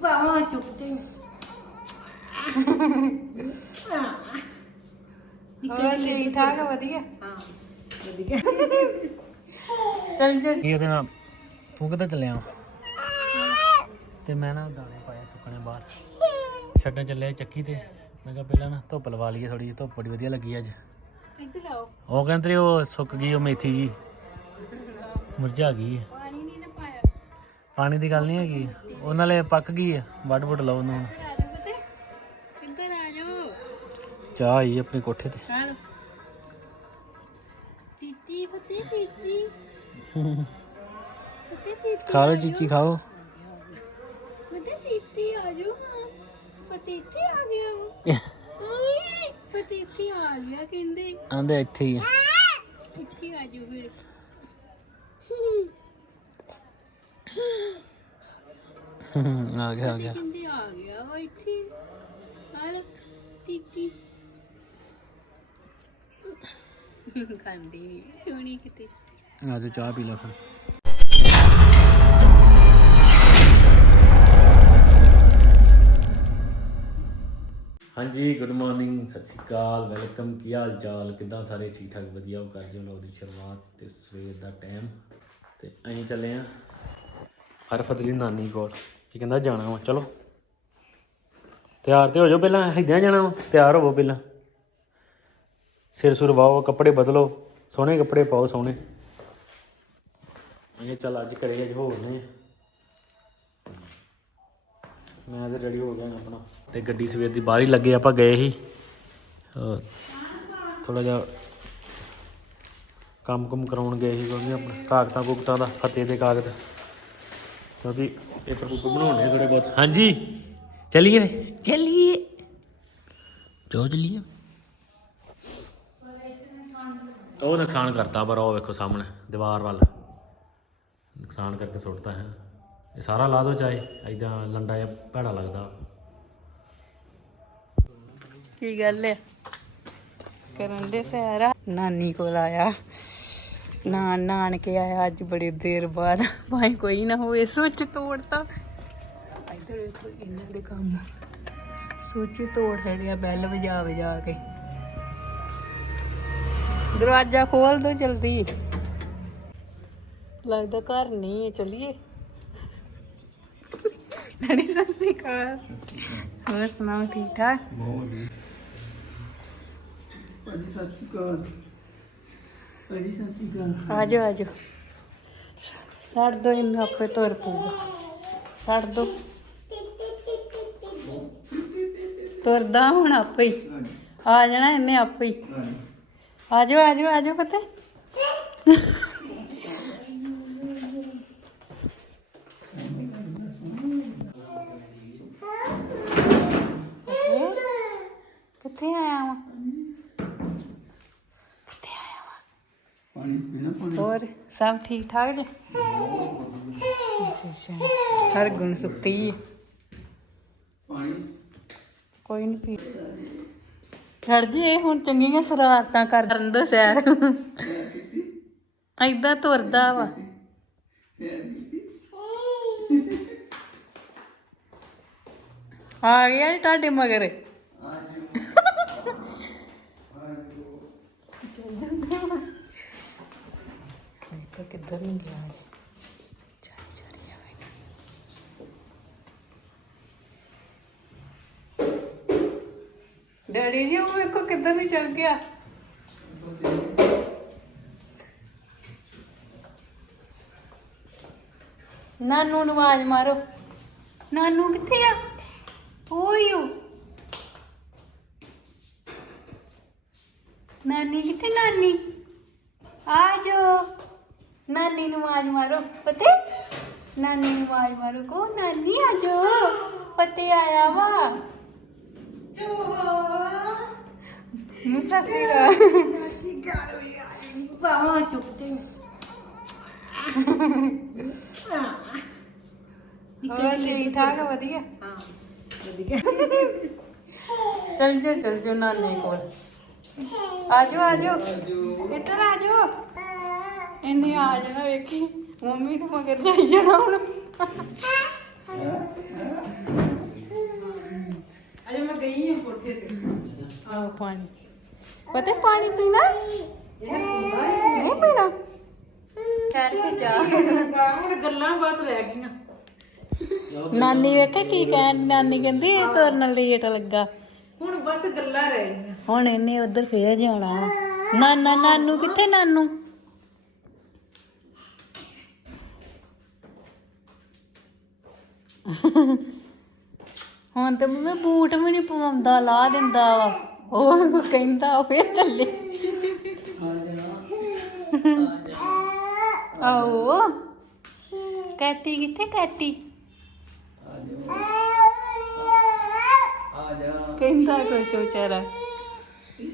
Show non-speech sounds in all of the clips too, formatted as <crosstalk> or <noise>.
ਪਾਵਾਂ ਚੁੱਕਦੇ ਹੋਰ ਠੀਕ ਠਾਕ ਵਧੀਆ? ਹਾਂ ਵਧੀਆ ਚੱਲ। ਜਾ ਕੀ ਉਹਦੇ ਨਾਲ? ਤੂੰ ਕਿੱਥੇ ਚੱਲਿਆ? ਤੇ ਮੈਂ ਨਾ ਦਾਣੇ ਪਾਏ ਸੁੱਕਣੇ ਬਾਹਰ। ਛੱਡਣ ਚੱਲਿਆ ਚੱਕੀ ਤੇ। ਮੈਂ ਕਿਹਾ ਪਹਿਲਾਂ ਨਾ ਧੁੱਪ ਲਵਾ ਲਈਏ ਥੋੜੀ ਜਿਹੀ ਧੁੱਪ ਬੜੀ ਵਧੀਆ ਲੱਗੀ ਅੱਜ। ਇੱਧਰ ਆਓ ਉਹ ਕਹਿੰਦੇ ਉਹ ਸੁੱਕ ਗਈ ਉਹ ਮੇਥੀ ਜੀ। ਮੁਰਝਾ ਗਈ। ਹੈ ਪਾਣੀ ਨਹੀਂ ਨਾ ਪਾਇਆ। ਪਾਣੀ ਦੀ ਗੱਲ ਨਹੀਂ ਹੈਗੀ। ਉਹ ਨਾਲੇ ਪੱਕ ਗਈ ਹੈ ਵੱਡ ਵੱਡ ਲਾਓ ਉਹਨੂੰ ਇੱਧਰ ਆ ਜਾਓ ਪਤੇ ਇੱਧਰ ਆ ਜਾਓ। ਚਾਹ ਆਈ ਆਪਣੀ ਕੋਠੇ ਤੇ। ਖਾ ਲਓ। ਤੀਤੀ ਫਤੇ ਤੀਤੀ ਫਤੇ ਤੀਤੀ ਖਾ ਲਓ ਚੀਚੀ ਖਾਓ। ਫਤੇ ਤੀਤੀ ਆ ਜਾਓ ਹਾਂ। ਫਤੇ ਇੱਥੇ ਆ ਗਿਆ <laughs> ਓਏ ਫਤੇ ਇੱਥੇ ਆ ਗਿਆ ਕਹਿੰਦੇ। ਆਂਦੇ ਇੱਥੇ ਹੀ ਆ। ਇੱਥੇ ਆ ਜਾਓ ਫਿਰ। ਆ ਗਿਆ ਆ ਗਿਆ। ਕਹਿੰਦੇ ਆ ਗਿਆ ਵਾ ਇੱਥੇ। ਆ ਲੈ ਤੀਤੀ। ਖਾਂਦੀ ਨਹੀਂ ਸੋਣੀ ਕਿਤੇ। ਆ ਜਾ ਚਾਹ ਪੀ ਲੈ ਫਿਰ। ਹਾਂਜੀ ਗੁੱਡ ਮਾਰਨਿੰਗ ਸਤਿ ਸ਼੍ਰੀ ਅਕਾਲ ਵੈਲਕਮ ਕੀ ਹਾਲ ਚਾਲ ਕਿਦਾਂ ਸਾਰੇ? ਠੀਕ ਠਾਕ ਵਧੀਆ ਹੋ ਕਰ ਜਿਓ ਲੋਕ ਦੀ ਸ਼ੁਰੂਆਤ ਤੇ ਸਵੇਰ ਦਾ ਟਾਈਮ ਤੇ ਅਸੀਂ ਚੱਲੇ ਆ। ਹਰਫਤ ਦੀ ਨਾਨੀ ਕੋਲ। ਕੀ ਕਹਿੰਦਾ ਜਾਣਾ ਵਾ, ਚਲੋ। ਤਿਆਰ ਤੇ ਹੋ ਜਾਓ ਪਹਿਲਾਂ ਹਿੱਦਿਆਂ ਜਾਣਾ ਵਾ, ਤਿਆਰ ਹੋਵੋ ਪਹਿਲਾਂ। ਸਿਰ ਸੁਰ ਵਾਓ, ਕੱਪੜੇ ਬਦਲੋ, ਸੋਹਣੇ ਕੱਪੜੇ ਪਾਓ, ਸੋਹਣੇ। ਇਹ ਚੱਲ ਅੱਜ ਕਰੇ ਅੱਜ ਹੋਣੇ ਮੈਂ ਤੇ ਰੈਡੀ ਹੋ ਗਿਆ ਆਪਣਾ। ਤੇ ਗੱਡੀ ਸਵੇਰ ਦੀ ਬਾਹਰ ਹੀ ਲੱਗੇ, ਆਪਾਂ ਗਏ ਸੀ। ਥੋੜਾ ਜਿਹਾ ਕੰਮ ਕੁਮ ਕਰਾਉਣ ਗਏ ਸੀ ਕਿਉਂਕਿ ਆਪਣਾ ਕਾਗਜ਼ਾਂ ਕੁਗਤਾਂ ਦਾ ਫਤਿਹ ਦੇ ਕਾਗਜ਼। ਕਿਉਂਕਿ ਪੇਪਰ ਪੂਪਰ ਬਣਾਉਣੇ ਥੋੜੇ ਬਹੁਤ। ਹਾਂਜੀ ਚਲਿਏ ਵੇ ਚਲਿਏ। ਜੋ ਚਲਿਏ। ਉਹ ਨੁਕਸਾਨ ਕਰਤਾ ਪਰ ਉਹ ਵੇਖੋ ਸਾਹਮਣੇ ਦੀਵਾਰ ਵੱਲ। ਨੁਕਸਾਨ ਕਰਕੇ ਸੁੱਟਦਾ ਹੈ। ਇਹ ਸਾਰਾ ਲਾ ਦੋ ਚਾਹੇ ਐਦਾਂ ਲੰਡਾ ਜਿਹਾ ਭੈੜਾ ਲੱਗਦਾ। ਕੀ ਗੱਲ ਹੈ ਕਰਨ ਦੇ ਸਹਿਰਾ। ਨਾਨੀ ਕੋਲ ਆਇਆ। ਨਾ ਨਾਨਕੇ ਆਇਆ ਅੱਜ ਬੜੀ ਦੇਰ ਬਾਅਦ। ਭਾਈ ਕੋਈ ਨਾ ਹੋਵੇ, ਸੁੱਚ ਤੋੜਤਾ ਇੱਧਰ ਵੇਖੋ ਇਹਨਾਂ ਦੇ ਕੰਮ। ਸੁੱਚ ਤੋੜ ਛੜਿਆ ਬੈਲ ਵਜਾ ਵਜਾ ਕੇ। ਦਰਵਾਜ਼ਾ ਖੋਲ ਦੋ ਜਲਦੀ। ਲੱਗਦਾ ਘਰ ਨਹੀਂ ਹੈ, ਚਲਿਏ। ਲੜੀ ਸਤਿ ਸ਼੍ਰੀ ਅਕਾਲ। ਹੋਰ ਸੁਣਾਓ, ਠੀਕ ਠਾਕ? ਭਾਜੀ, ਸਤਿ ਸ਼੍ਰੀ ਅਕਾਲ। ਭਾਜੀ ਸਤਿ ਸ਼੍ਰੀ ਅਕਾਲ ਆ ਜਾਓ ਆ ਜਾਓ। ਛੱਡ ਦੋ ਇਹਨੂੰ ਆਪੇ ਤੁਰ ਪਊਗਾ। ਛੱਡ ਦੋ। ਤੁਰਦਾ ਹੁਣ ਆਪੇ ਹੀ। ਆ ਜਾਣਾ ਇਹਨੇ ਆਪੇ ਹੀ। ਆ ਜਾਓ ਆ ਜਾਓ ਆ ਜਾਓ ਪਤਾ ਕਿੱਥੇ ਆਇਆ ਵਾ ਕਿੱਥੇ ਆਇਆ ਵਾ ਪਾਣੀ ਪੀਣਾ ਪਾਣੀ ਹੋਰ ਸਭ ਠੀਕ ਠਾਕ ਜੀ? ਅੱਛਾ ਅੱਛਾ ਹਰ ਗੁਣ ਸੁੱਤੀ। ਪਾਣੀ? ਕੋਈ ਨਹੀਂ ਪੀ ਛੱਡ ਜੀ ਇਹ ਹੁਣ ਚੰਗੀਆਂ ਸ਼ਰਾਰਤਾਂ ਕਰ ਕਰਨ ਦੋ ਸੈਰ। ਐਦਾਂ ਤੁਰਦਾ ਵਾ। ਆ ਗਿਆ ਜੀ ਤੁਹਾਡੇ ਮਗਰ। ਦੇਖੋ ਕਿੱਧਰ ਨੂੰ ਚੋਰੀ ਚੋਰੀ ਆਵੇਗਾ ਡੈਡੀ ਜੀ, ਉਹ ਵੇਖੋ ਕਿੱਧਰ ਨੂੰ ਚਲ ਗਿਆ। ਨਾਨੂ ਨੂੰ ਆਵਾਜ਼ ਮਾਰੋ। ਨਾਨੂ ਕਿੱਥੇ ਆ? ਓਯੋ ਨਾਨੀ, ਕਿੱਥੇ ਨਾਨੀ? ਆ ਜਾਓ। ਨਾਨੀ ਨੂੰ ਆਵਾਜ਼ ਮਾਰੋ ਪਤੇ ਨਾਨੀ ਨੂੰ ਆਵਾਜ਼ ਮਾਰੋ ਕੋ ਨਾਨੀ ਆ ਜਾਓ ਪਤੇ ਆਇਆ ਵਾ ਮੁੰਡਾ ਸੀਗਾ ਪਾਵਾਂ ਚੁੱਕਦੇ ਹੋਰ ਠੀਕ ਠਾਕ ਵਧੀਆ ਹਾਂ ਵਧੀਆ ਚਲ ਜਾ ਚਲ ਜਾ ਨਾਨੇ ਕੋਲ ਆ ਜਾਓ ਆ ਜਾਓ ਇੱਧਰ ਆ ਜਾਓ ਇਹਨੇ ਆ ਜਾਣਾ ਵੇਖੀ। ਮੰਮੀ ਦੇ ਮਗਰ ਜਾਈ ਜਾਣਾ ਹੁਣ। ਅਜੇ ਮੈਂ ਗਈ ਹਾਂ ਕੋਠੇ ਤੇ। ਆ ਪਾਣੀ। ਪਤਾ ਪਾਣੀ ਪੀਣਾ? ਨਹੀਂ ਪੀਣਾ। ਖੈਰ ਕੇ ਜਾ। ਹੁਣ ਗੱਲਾਂ ਬਸ ਰਹਿ ਗਈਆਂ। ਨਾਨੀ ਵੇਖੇ ਕੀ ਕਹਿਣ ਨਾਨੀ ਕਹਿੰਦੀ ਇਹ ਤੋਰਨ ਲਈ ਏਟਾ ਲੱਗਾ। ਹੁਣ ਬਸ ਗੱਲਾਂ ਰਹਿ ਗਈਆਂ। ਹੁਣ ਇਹਨੇ ਉਧਰ ਫੇਰ ਜਾਣਾ। ਨਾ ਨਾ ਨਾਨੂ ਕਿੱਥੇ ਨਾਨੂ? ਹੁਣ ਤੇ ਮੰਮੀ ਬੂਟ ਵੀ ਨਹੀਂ ਪਵਾਉਂਦਾ ਲਾ ਦਿੰਦਾ ਵਾ। ਉਹ ਕਹਿੰਦਾ ਉਹ ਫੇਰ ਚੱਲੇ। ਆਓ ਕੈਟੀ ਕਿੱਥੇ ਕੈਟੀ? ਕਹਿੰਦਾ ਕੁਛ ਵਿਚਾਰਾ। ਕੀ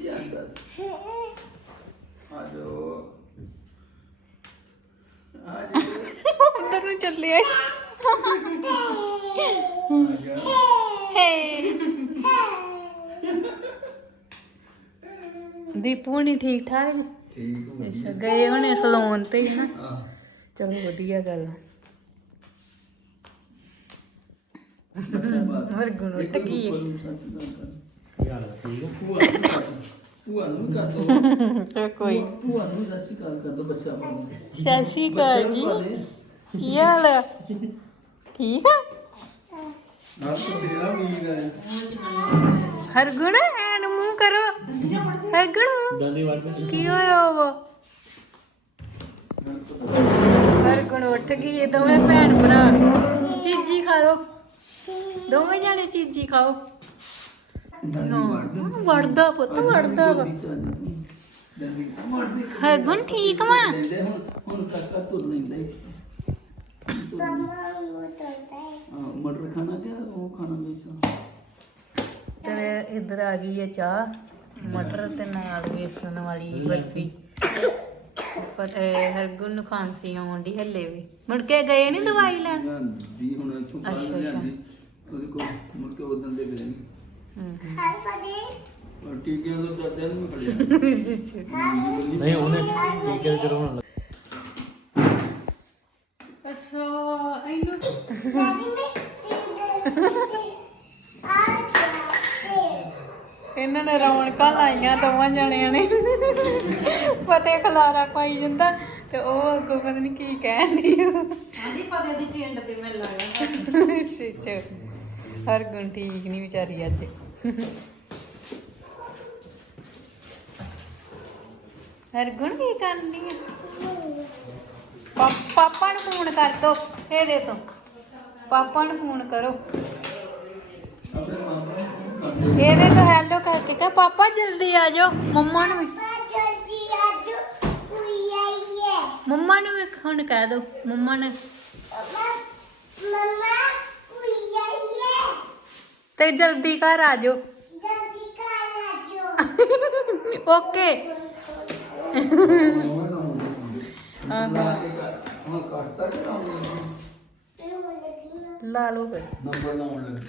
ਉਧਰ ਨੂੰ ਚੱਲਿਆ ਆ ਜਾ ਹੇ ਦੀਪੂ ਨਹੀਂ ਠੀਕ ਠਾਕ? ਠੀਕ ਹੋ ਅੱਛਾ ਗਏ ਹੋਣੇ ਸਲੂਨ ਤੇ? ਹੀ। ਨਾ ਆ ਚਲੋ ਵਧੀਆ ਗੱਲ ਆ। ਬੱਚਾ ਬਾਤ ਹੋਰ ਗੁਣ ਉੱਠ ਗਈ ਹੈ। ਸੱਚ ਗੱਲ ਕਰ। ਕੀ ਹਾਲ ਹੈ ਠੀਕ ਹੈ ਭੂਆ ਨੂੰ ਕਰ ਦੋ। ਭੂਆ ਨੂੰ ਕਰ ਦੋ। <laughs> ਕੋਈ। ਭੂਆ ਨੂੰ ਸ਼੍ਰੀ ਅਕਾਲ ਕਰ ਦੋ ਬੱਚਾ ਨੂੰ। ਸਤਿ ਸ਼੍ਰੀ ਅਕਾਲ ਜੀ। ਕੀ ਹਾਲ ਆ? <laughs> ਠੀਕ ਆ? ਹਰਗੁਣ ਐਨ ਮੂੰਹ ਕਰੋ। ਹਰਗੁਣ ਕੀ ਹੋਇਆ ਵਾ? ਹਰਗੁਣ ਉੱਠ ਗਈ ਇਹ ਦੋਵੇਂ ਭੈਣ ਭਰਾ। ਚੀਜੀ ਖਾ ਲੋ ਦੋਵੇਂ ਜਾਣੇ ਚੀਜੀ ਖਾਓ। ਨਾ ਵੜਦਾ ਪੁੱਤ ਵੜਦਾ ਵਾ। ਹਰਗੁਣ ਠੀਕ ਵਾ? ਹੁਣ ਕਾਕਾ ਤੁਰ ਲੈਂਦਾ ਮਟਰ ਖਾਣਾ ਕਿ ਉਹ ਖਾਣਾ ਵੇਸਾ ਤੇ ਇੱਧਰ ਆ ਗਈ ਹੈ ਚਾਹ ਮਟਰ ਤੇ ਨਾਲ ਵੇਸਣ ਵਾਲੀ ਬਰਫੀ। ਪਤਾ ਹਰਗੁਣ ਨੂੰ ਖਾਂਸੀ ਆਉਂਦੀ ਹੱਲੇ ਵੀ। ਮੁੜ ਕੇ ਗਏ ਨਹੀਂ ਦਵਾਈ ਲੈਣ? ਦੀ ਹੁਣ ਇੱਥੋਂ ਅੱਛਾ, ਕੱਲ ਅੱਛਾ। ਲਿਆਂਦੀ ਉਹਦੇ ਕੋਲ ਮੁੜ ਕੇ ਉਦੋਂ ਦੇ ਗਏ। ਔਰ ਟੀਕਿਆਂ ਤੋਂ ਡਰਦੇ ਨੂੰ ਖੜਿਆ <laughs> ਨਹੀਂ ਉਹਨੇ ਹੈ ਚਲੋ ਹੁਣ ਅੱਛਾ ਇਹਨੂੰ ਨੇ ਰੌਣਕਾਂ ਲਾਈਆਂ ਦੋਵਾਂ ਜਣਿਆਂ ਨੇ। ਪਤੇ ਖਲਾਰਾ ਪਾਈ ਜਾਂਦਾ ਤੇ ਉਹ ਅੱਗੋਂ ਪਤਾ ਨਹੀਂ ਕੀ ਕਹਿਣ ਦੀ ਹਾਂਜੀ ਪਤੇ ਦੀ ਟ੍ਰੈਂਡ ਤੇ ਮੈਂ ਲਾਇਆ ਅੱਛਾ ਅੱਛਾ। ਹਰ ਗੁਣ ਠੀਕ ਨਹੀਂ ਵਿਚਾਰੀ ਅੱਜ। ਹਰ ਗੁਣ ਕੀ ਕਰਨੀ ਹੈ ਪਾਪਾ ਨੂੰ ਫੋਨ ਕਰ ਦੋ। ਇਹ ਦੇ ਦੋ ਪਾਪਾ ਨੂੰ ਫੋਨ ਕਰੋ। ਮਾਮਾ ਇਹਦੇ ਤੋਂ ਹੈਲੋ ਕਰਕੇ ਕਹ ਪਾਪਾ ਜਲਦੀ ਆ ਜਾਓ ਮੰਮਾ ਨੂੰ ਵੀ। ਮੰਮਾ ਨੂੰ ਵੀ ਹੁਣ ਕਹਿ ਦੋ ਮੰਮਾ ਨੇ। ਤੇ ਜਲਦੀ ਘਰ ਆ ਜਾਓ। ਓਕੇ। ਹੁਣ ਕੱਟਦਾ ਕਿ ਲਾਉਂਦੇ ਲਾ ਲਓ ਫਿਰ। ਨੰਬਰ ਲਾਉਣ ਲੱਗੇ।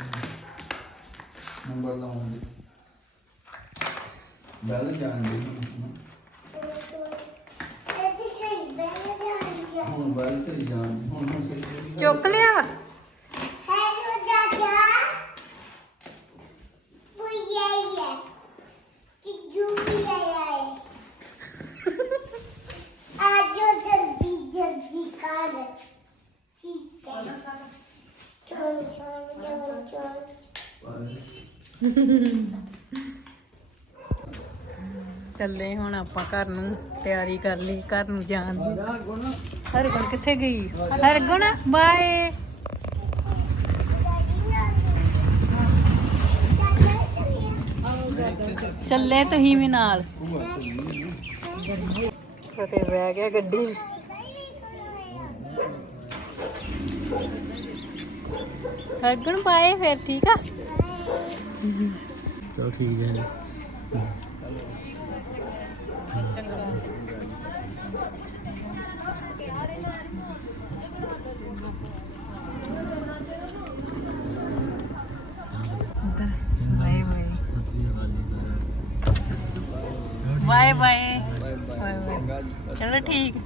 ਨੰਬਰ ਲਾਉਣ ਦੇ ਬੈਲ ਜਾਣ ਦੇ ਹੁਣ ਬੈਲ ਸਹੀ ਜਾਣ ਦੀ। ਹੁਣ ਹੁਣ ਸਹੀ ਸਹੀ ਚੁੱਕ ਲਿਆ? ਚੱਲੇ ਹੁਣ ਆਪਾਂ ਘਰ ਨੂੰ, ਤਿਆਰੀ ਕਰ ਲਈ, ਘਰ ਨੂੰ ਜਾਣ ਦੀ। ਹਰਗੁਣ ਕਿੱਥੇ ਗਈ? ਹਰਗੁਣ, ਬਾਏ। ਚੱਲੇ ਤੁਸੀਂ ਵੀ ਨਾਲ। ਫਤਿਹ, ਬਹਿ ਗਿਆ ਗੱਡੀ। ਹਰਗੁਣ, ਬਾਏ, ਫਿਰ ਠੀਕ ਆ? ਚਲੋ ਠੀਕ ਹੈ bye bye bye bye bye bye ਚਲੋ ਠੀਕ